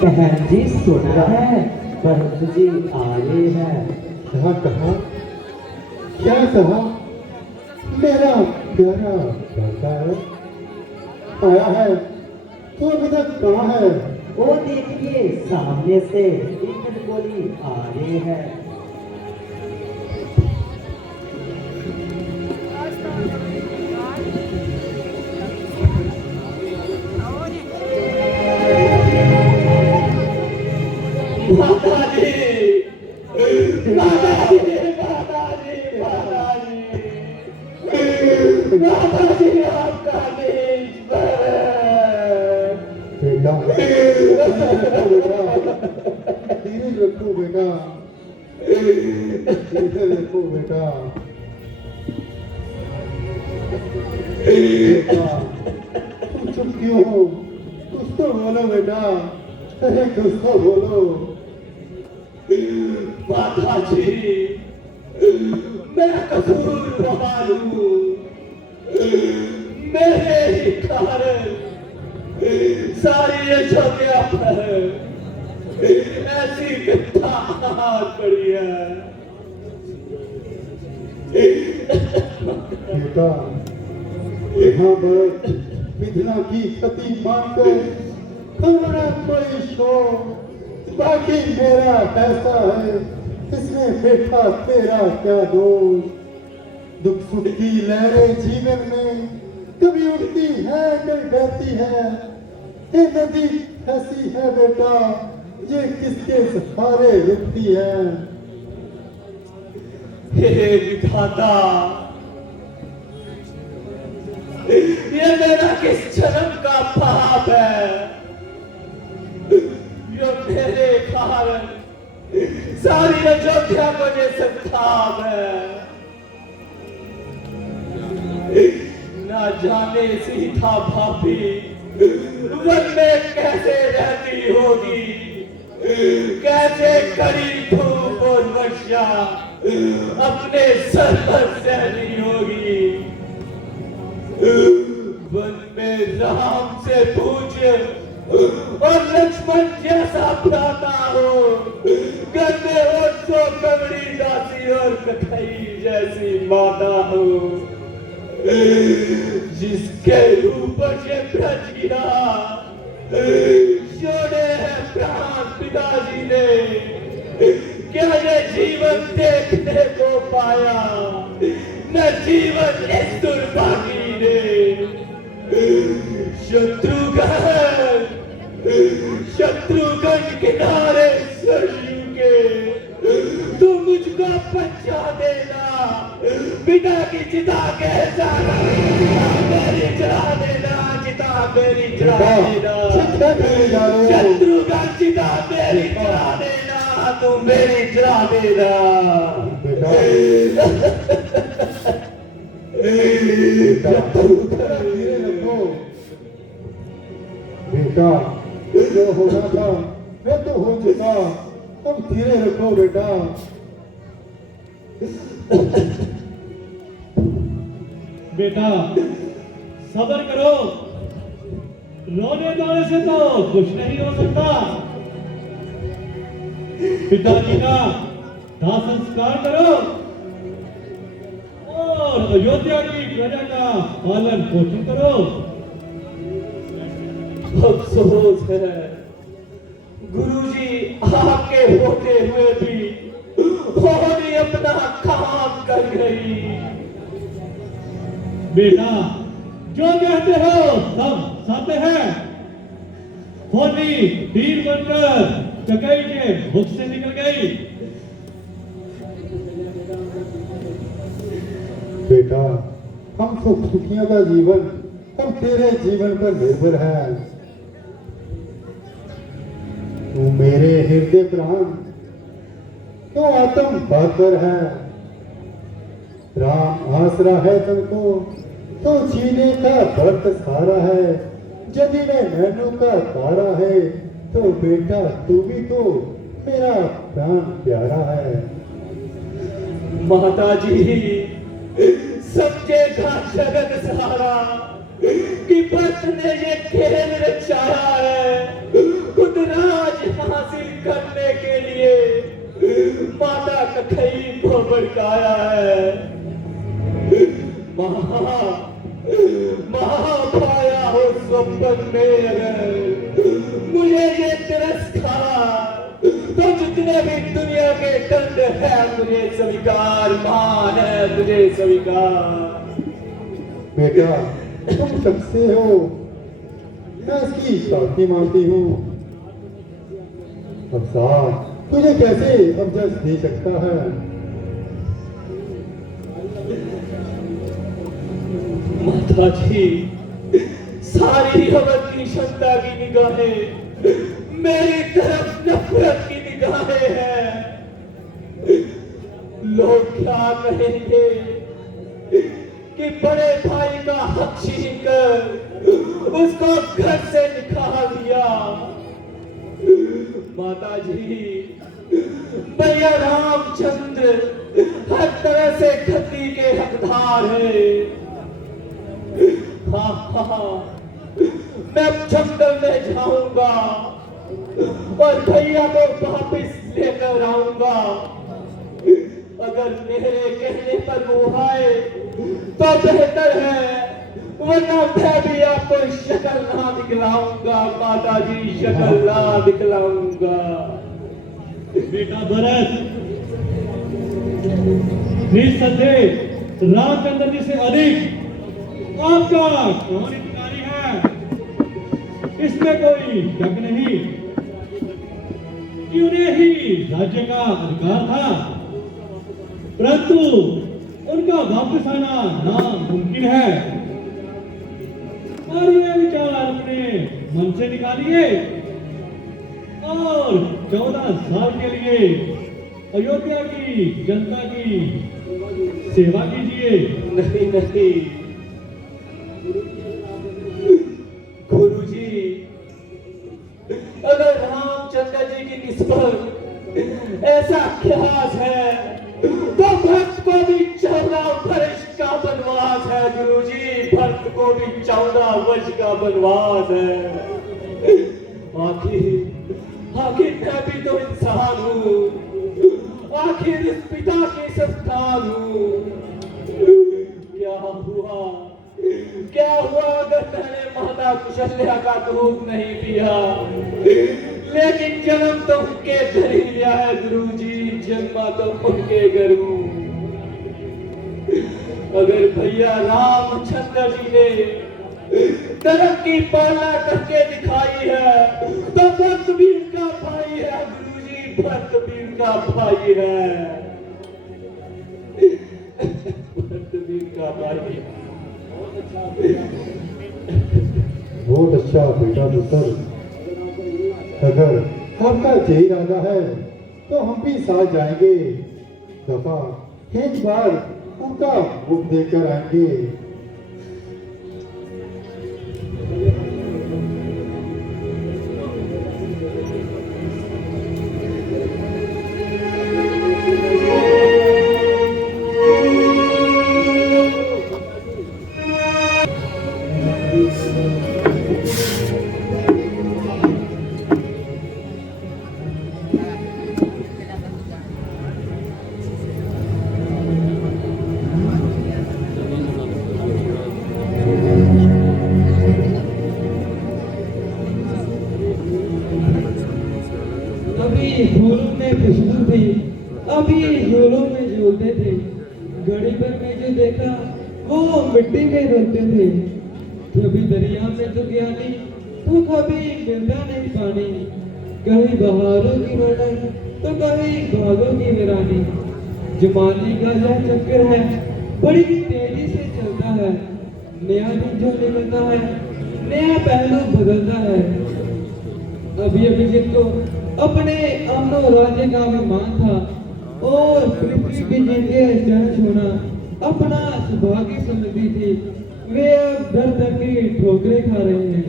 बहन जी सुना है भरत जी आए हैं। क्या कहा? क्या कहा? मेरा प्यारा बेटा है, आया है। तू अभी तक कहाँ है? वो देखिए सामने से एक गोली आ रहे हैं। माताजी, माताजी, माताजी, माताजी, माताजी, आपका देश पर बेटा धीरे रखो बेटा, धीरे रखो बेटा। बेटा तुम चुप क्यों हो? कुछ तो बोलो बेटा, अरे कुछ तो बोलो। माताजी, मैं कसूरवार हूँ। मेरे ही कारण सारी अयोध्या पर ऐसी विपदा आ पड़ी है। बेटा यहाँ पर विधना की क्षति मानकर करुणा कोई शो, बाकी मेरा पैसा है, इसमें बेटा तेरा क्या दोष? दुख सुख की लहरें जीवन में कभी उठती है कभी बहती है। ये नदी फंसी है बेटा, ये किसके सहारे रुकती है? हे विधाता, ये मेरा किस जन्म का पाप है जो मेरे कारण सारी अयोध्या को ये संताप है। ना जाने सीता भाभी वन में कैसे रहती होगी, कैसे कड़ी धूप और वर्षा अपने सर पर सहनी होगी। वन में राम से पूछ और लक्ष्मण जैसा भ्राता हो, घर में और सो कमरी दासी और कठई जैसी माता हो, जिसके रूप से ब्रज गिरा छोड़े हैं प्राण पिताजी ने। क्या ये जीवन देखने को पाया न जीवन इस दुर्भागी ने। शत्रुघ्न किनारे सरयू के तू मुझको बचा देना, पिता की चिता के सारा मेरी चढ़ा देना, चिता मेरी चढ़ा देना। शत्रुघ्न चिता मेरी चढ़ा देना, तू मेरी चढ़ा देना। धीरे रखो बेटा, जो होना था वह तो हो चुका, तुम धीरे रखो बेटा। बेटा सब्र करो, रोने धोने से तो कुछ नहीं हो सकता। पिताजी का दाह संस्कार करो और अयोध्या की प्रजा का पालन पोषण करो। अफसोस है गुरुजी, आपके होते हुए भी होली अपना काम कर गई। बेटा जो कहते हो सब साथे हैं। होली तीर बनकर ककई के मुख से निकल गई। बेटा हम सुख सुखियों का जीवन हम तेरे जीवन पर निर्भर है। तू मेरे हृदय प्राण, तो आत्म बहादुर है। राम आसरा है तुमको, तो जीने का व्रत सारा है। यदि मैं नैनों का तारा है, तो बेटा तू भी तो मेरा प्राण प्यारा है। माताजी समझेगा जगत सारा कि भक्त ने ये खेल रचाया है, खुद राज पाया हो स्वप्न में अगर मुझे ये तरस खाया तो जितने भी दुनिया के दंड है मुझे स्वीकार, मान है मुझे स्वीकार। बेटा तुम सबसे हो, मैं इसकी शांति मांगती हूँ। अब साहब तुझे कैसे अफजज दे सकता है? माता जी, सारी अवध की क्षमता की निगाहें मेरी तरफ नफरत की निगाहें हैं। लोग क्या कहेंगे कि बड़े भाई का हक छीन कर उसको घर से निकाल दिया। माता जी, भैया रामचंद्र हर तरह से गद्दी के हकदार है। हाँ, मैं जंगल में जाऊंगा और भैया को वापिस लेकर आऊंगा। अगर मेरे कहने पर वो आए तो बेहतर है, वरना मैं भी आपको शक्ल ना दिखलाऊंगा। माता जी, शक्ल ना दिखलाऊंगा। बेटा भरत, निस्संदेह रामचंद्र जी से अधिक आपका कौन अधिकारी है, इसमें कोई शक नहीं कि उन्हें ही राज्य का अधिकार था, परंतु उनका वापस आना नामुमकिन है। और ये विचार अपने मन से निकालिए और 14 साल के लिए अयोध्या की जनता की सेवा कीजिए। नहीं नहीं गुरुजी, अगर रामचंद्र जी की निस्बत ऐसा ख्यास है तो भक्त को भी 14 वर्ष का वनवास है। गुरुजी, भक्त को भी 14 वर्ष का वनवास है। आखिर मैं भी तो इंसान हूँ, आखिर इस पिता की संतान हूँ। क्या हुआ अगर मैंने माता कुशल्या का दूध नहीं पिया? लेकिन जन्म तो उनके घर ही लिया है गुरुजी, जन्मा तो उनके घर हूँ। अगर भैया रामचंद्र जी ने धर्म की पालना करके दिखाई है तो भक्त भी उनका भाई है गुरुजी, भक्त भी उनका भाई है। भक्त भी उनका भाई है। बहुत अच्छा बेटा पुत्र, अगर आपका यही इरादा है तो हम भी साथ जाएंगे। दफा एक बार उनका मुख देखकर आएंगे। फूलों में खुशबू थी, अभी झोलों में झूलते थे। घड़ी भर में जो देखा वो मिट्टी में रोते थे। कभी दरिया में तो ज्ञानी तो कभी मिलता नहीं पानी। कभी बहारों की रौनक तो कभी भागों की वीरानी। जमाने का यह चक्कर है, बड़ी तेजी से चलता है। नया दिन जो निकलता है, नया पहलू बदलता है। अभी अभी जिनको अपने अमनो राज्य का अभिमान था और पृथ्वी पे जिनके जन छोड़ा अपना सौभाग्य समझती थी, वे अब डर डर के ठोकरे खा रहे हैं।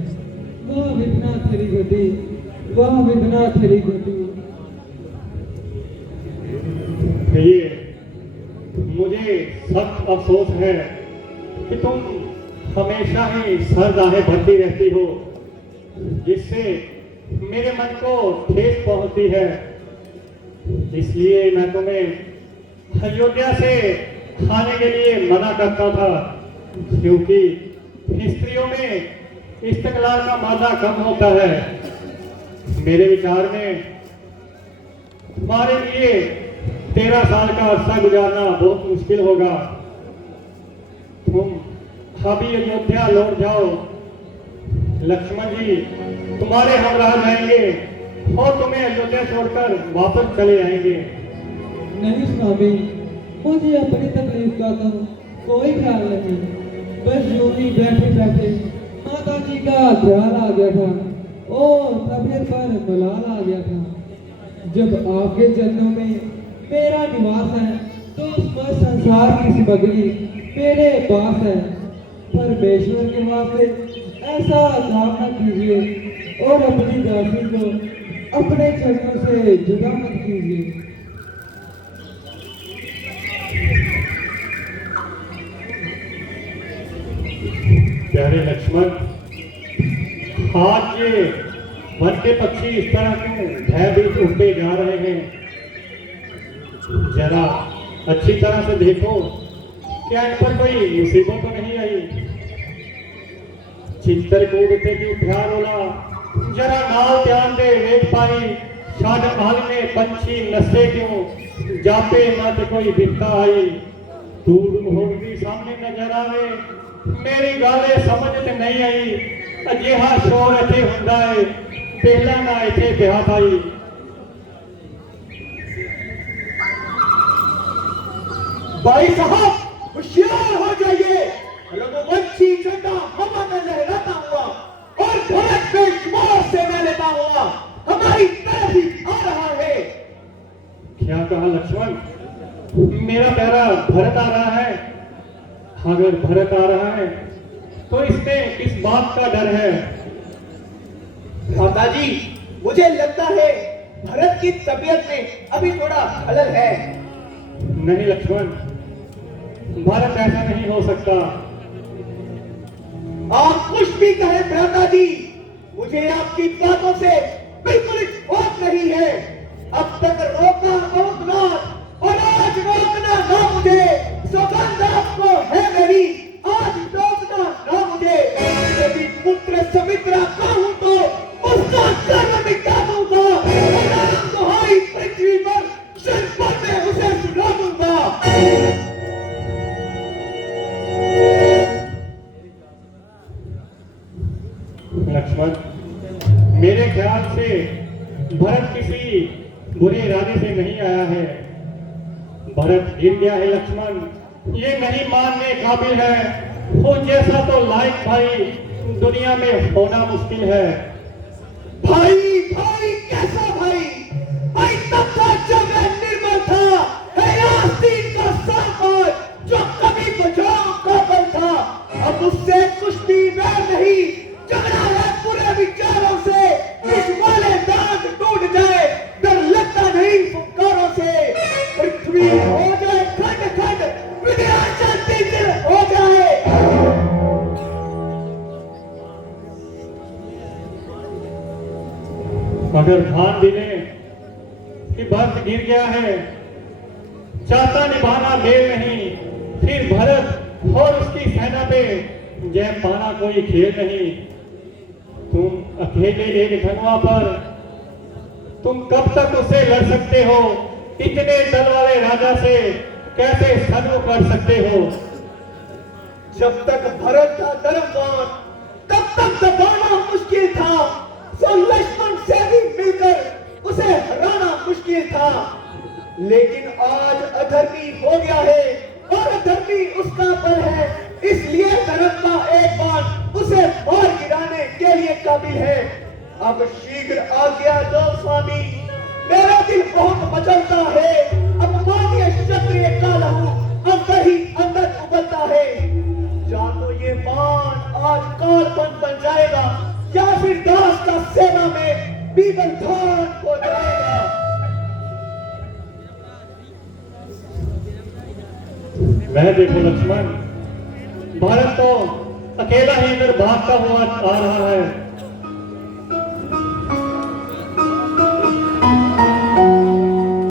वह विधना तेरी गति, वह विधना तेरी गति। ये मुझे सख्त अफसोस है कि तुम हमेशा ही सरदाहे भरती रहती हो, जिससे मेरे मन को ठेस पहुंचती है। इसलिए मैं तुम्हें अयोध्या से खाने के लिए मना करता था, क्योंकि स्त्रियों में इस्तकलाल का मादा कम होता है। मेरे विचार में तुम्हारे लिए 13 साल का अरसा गुजारना बहुत मुश्किल होगा। तुम अभी अयोध्या लौट जाओ, लक्ष्मण जी तुम्हारे हमरा जाएंगे और तुम्हें अयोध्या छोड़कर वापस चले आएंगे। नहीं स्वामी, मुझे अपनी तकलीफ का तो कोई ख्याल नहीं। बस यूं ही बैठे बैठे माता जी का ख्याल आ गया था और तबीयत पर मलाल आ गया था। जब आपके चरणों में मेरा निवास है तो उस संसार की सामग्री मेरे पास है। परमेश्वर के वास्ते ऐसा काम न कीजिए और अपनी दासी को अपने चरणों से जुदा मत कीजिए। प्यारे लक्ष्मण, आज ये वन के पक्षी इस तरह क्यों भयभीत उड़ते जा रहे हैं? जरा अच्छी तरह से देखो, क्या इन पर कोई मुसीबत तो नहीं आई? चित्रकूट से क्यों उठा रोला, जरा नाल ध्यान दे वेद पाई। शाद महल में पंछी नसे क्यों, जापे न तो कोई बिपता आई। दूर होगी सामने नजर आवे, मेरी गाले समझ ते नहीं आई। अजिहा शोर इथे हुंदा है, पहला ना इथे ब्याह पाई। भाई साहब होशियार हो जाइए, रघुवंशी झंडा हवा में लहराता हुआ और भरत पेशवा से मैं लेता हुआ हमारी तरफ ही आ रहा है। क्या कहा लक्ष्मण? मेरा प्यारा भरत आ रहा है? अगर भरत आ रहा है तो इसमें किस बात का डर है? माताजी, मुझे लगता है भरत की तबीयत में अभी थोड़ा खलल है। नहीं लक्ष्मण, भरत ऐसा नहीं हो सकता। आप कुछ भी कहें भ्राता जी, मुझे आपकी बातों से बिल्कुल इत्तेफाक नहीं है। अब तक रोका रोकना और आज रोकना ना मुझे, सौगंध आपको है मेरी, आज रोकना ना मुझे। यदि पुत्र समित्रा कहूं तो उसका कर्म मिटा दूंगा और तुम्हारी पृथ्वी पर सिर पर मैं उसे सुना दूंगा। लक्ष्मण, मेरे ख्याल से भरत किसी बुरे इरादे से नहीं आया है। भरत गिर गया है लक्ष्मण, ये नहीं मानने काबिल है। वो जैसा तो लायक भाई दुनिया में होना मुश्किल है। भाई भाई कैसा भाई? भाई तब था जब मैं निर्मल था, है आस्तीन का सामान जो कभी बुझाओ काबल था। अब उससे कुछ भी वैर नहीं, झगड़ा है पूरे विचारों से। इस वाले दांत टूट जाए, डर लगता नहीं फुकारों से। पृथ्वी हो जाए खंड खंड, विंध्याचल तीर हो जाए। मगर ध्यान दिले कि भरत गिर गया है, चाहता निभाना मेल नहीं। फिर भरत और उसकी सेना पे जय पाना कोई खेल नहीं। तुम अकेले एक धनुआ पर तुम कब तक उससे लड़ सकते हो? इतने दल वाले राजा से कैसे सद्गु कर सकते हो? जब तक भरत था धर्मवान, तब तक दबाना मुश्किल था। सो लक्ष्मण से भी मिलकर उसे हराना मुश्किल था। लेकिन आज अधर्मी हो गया है और अधर्मी उसका बल है, इसलिए धर्म का एक बाण उसे मार गिराने के लिए काबिल है। अब शीघ्र आज्ञा दो स्वामी, मेरा दिल बहुत मचलता है। अब मानिए क्षत्रिय का लहू अंदर ही अंदर उबलता है। या तो ये बाण आज कालपन बन जाएगा या फिर दास का सेना में बीबल धान हो जाएगा। वह देखो लक्ष्मण, भारत तो अकेला ही इधर भागता हुआ आ रहा है।